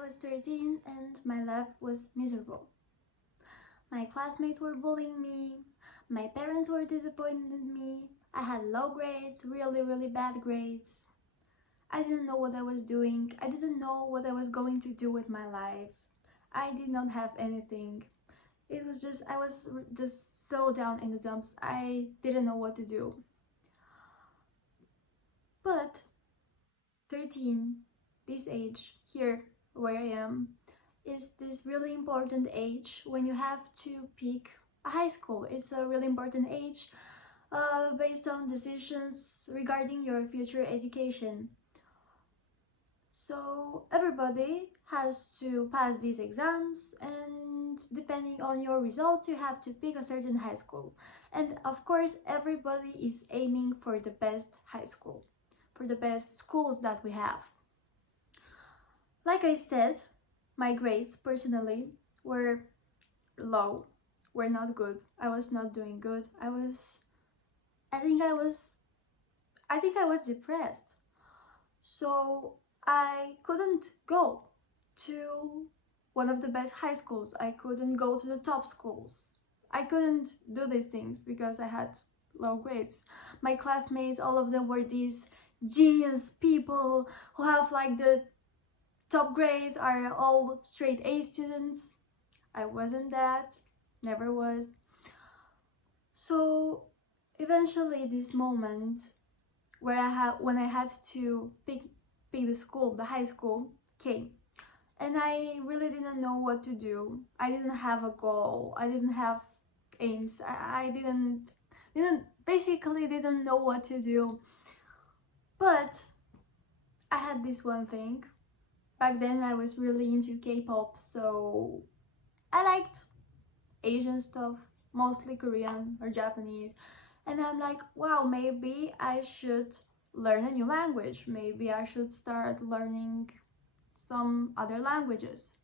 was 13 and my life was miserable. My classmates were bullying me, my parents were disappointed in me, I had low grades, really bad grades. I didn't know what I was doing, I didn't know what I was going to do with my life. I did not have anything. I was just so down in the dumps, I didn't know what to do. But 13, this age, here where I am, is this really important age when you have to pick a high school. It's a really important age based on decisions regarding your future education. So everybody has to pass these exams, and depending on your results you have to pick a certain high school. And of course everybody is aiming for the best high school, for the best schools that we have. Like I said, my grades personally were low, were not good. I was not doing good. I think I was depressed. So I couldn't go to one of the best high schools. I couldn't go to the top schools. I couldn't do these things because I had low grades. My classmates, all of them were these genius people who have like the top grades, are all straight A students. I wasn't that, never was. So eventually this moment when I had to pick the school, the high school, came. And I really didn't know what to do. I didn't have a goal. I didn't have aims. I basically didn't know what to do. But I had this one thing. Back then I was really into K-pop, so I liked Asian stuff, mostly Korean or Japanese. And I'm like, wow, maybe I should learn a new language. Maybe I should start learning some other languages.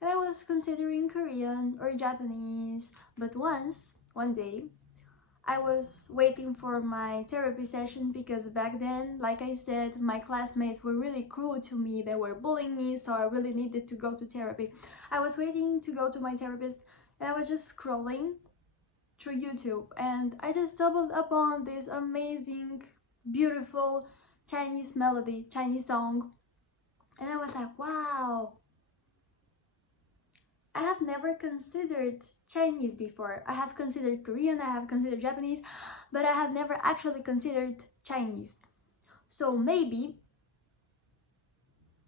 And I was considering Korean or Japanese, but one day, I was waiting for my therapy session because back then, like I said, my classmates were really cruel to me. They were bullying me, so I really needed to go to therapy. I was waiting to go to my therapist and I was just scrolling through YouTube and I just stumbled upon this amazing, beautiful Chinese melody, Chinese song. And I was like, wow, I have never considered Chinese before. I have considered Korean, I have considered Japanese, but I have never actually considered Chinese. So maybe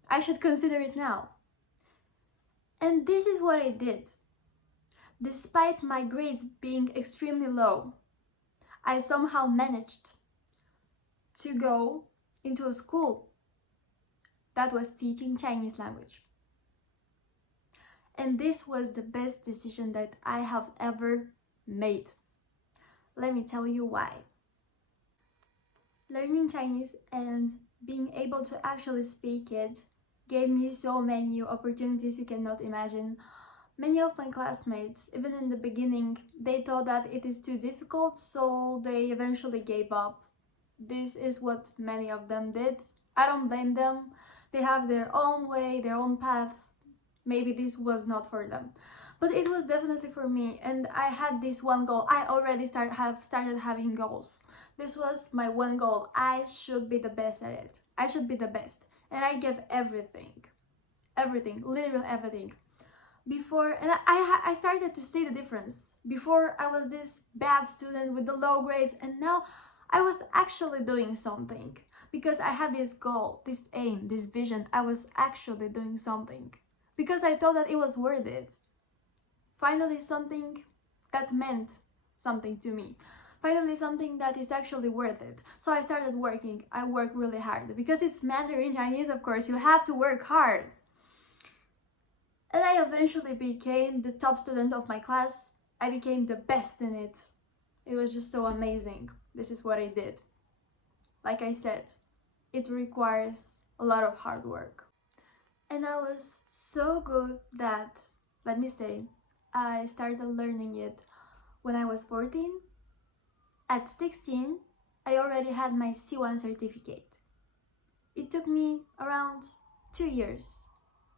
I should consider it now. And this is what I did. Despite my grades being extremely low, I somehow managed to go into a school that was teaching Chinese language. And this was the best decision that I have ever made. Let me tell you why. Learning Chinese and being able to actually speak it gave me so many opportunities you cannot imagine. Many of my classmates, even in the beginning, they thought that it is too difficult, so they eventually gave up. This is what many of them did. I don't blame them. They have their own way, their own path. Maybe this was not for them, but it was definitely for me. And I had this one goal. I already started having goals. This was my one goal. I should be the best at it. I should be the best, and I gave everything, literally everything. Before, and I started to see the difference. Before I was this bad student with the low grades, and now I was actually doing something because I had this goal, this aim, this vision. I was actually doing something because I thought that it was worth it. Finally, something that meant something to me. Finally, something that is actually worth it. So I started working. I worked really hard because it's Mandarin Chinese, of course, you have to work hard. And I eventually became the top student of my class. I became the best in it. It was just so amazing. This is what I did. Like I said, it requires a lot of hard work. And I was so good that, let me say, I started learning it when I was 14. At 16, I already had my C1 certificate. It took me around 2 years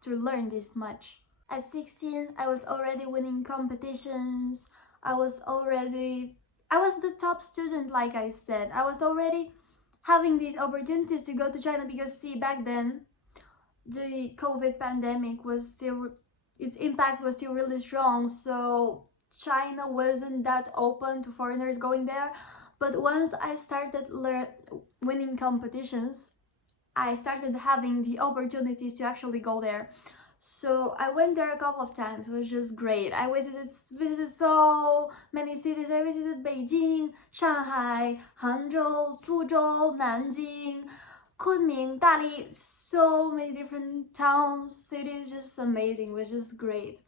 to learn this much. At 16, I was already winning competitions. I was the top student, like I said. I was already having these opportunities to go to China because, see, back then, the COVID pandemic was still, its impact was still really strong. So China wasn't that open to foreigners going there. But once I started winning competitions, I started having the opportunities to actually go there. So I went there a couple of times. It was just great. I visited so many cities. I visited Beijing, Shanghai, Hangzhou, Suzhou, Nanjing, Kunming, Dali, so many different towns, cities, just amazing. It was just great.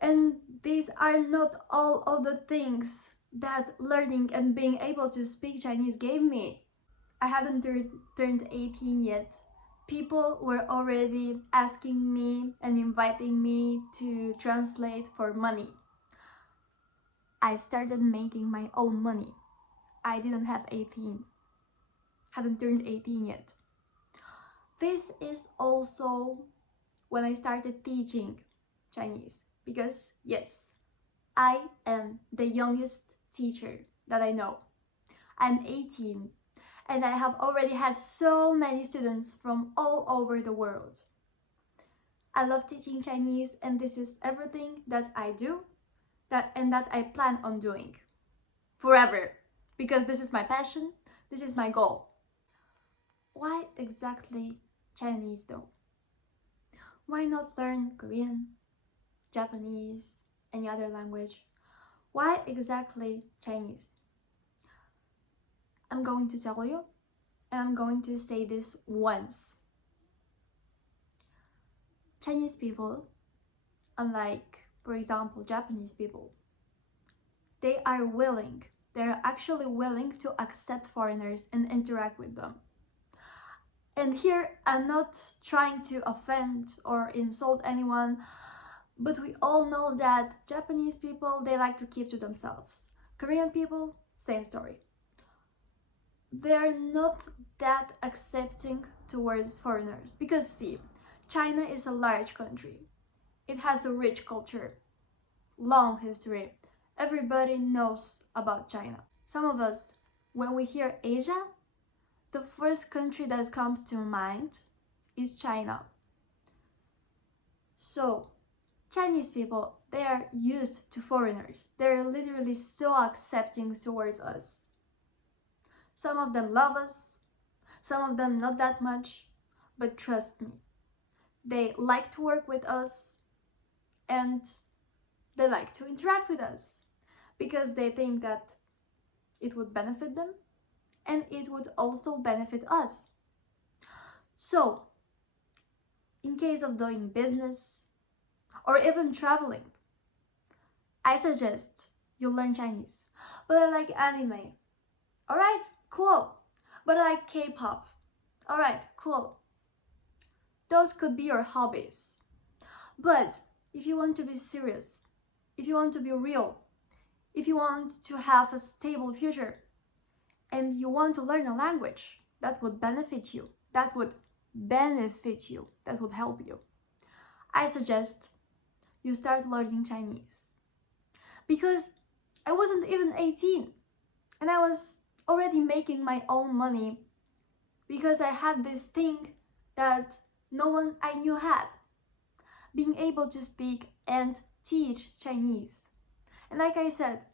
And these are not all of the things that learning and being able to speak Chinese gave me. I hadn't turned 18 yet. People were already asking me and inviting me to translate for money. I started making my own money. I didn't have 18. Hadn't turned 18 yet. This is also when I started teaching Chinese, because yes, I am the youngest teacher that I know. I'm 18. And I have already had so many students from all over the world. I love teaching Chinese, and this is everything that I do and that I plan on doing forever, because this is my passion, this is my goal. Why exactly Chinese though? Why not learn Korean, Japanese, any other language? Why exactly Chinese? I'm going to tell you, and I'm going to say this once. Chinese people, unlike, for example, Japanese people, they're actually willing to accept foreigners and interact with them. And here, I'm not trying to offend or insult anyone, but we all know that Japanese people, they like to keep to themselves. Korean people, same story. They're not that accepting towards foreigners because, see, China is a large country. It has a rich culture, long history. Everybody knows about China. Some of us, when we hear Asia, the first country that comes to mind is China. So, Chinese people, they are used to foreigners. They're literally so accepting towards us. Some of them love us, some of them not that much, but trust me, they like to work with us and they like to interact with us because they think that it would benefit them and it would also benefit us. So, in case of doing business or even traveling, I suggest you learn Chinese. But I like anime. Alright, cool. But I like K-pop. Alright, cool. Those could be your hobbies. But if you want to be serious, if you want to be real, if you want to have a stable future, and you want to learn a language that would benefit you, that would help you, I suggest you start learning Chinese. Because I wasn't even 18 and I was already making my own money because I had this thing that no one I knew had. Being able to speak and teach Chinese. And like I said,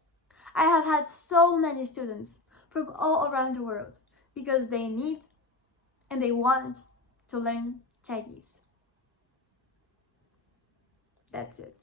I have had so many students from all around the world because they need and they want to learn Chinese. That's it.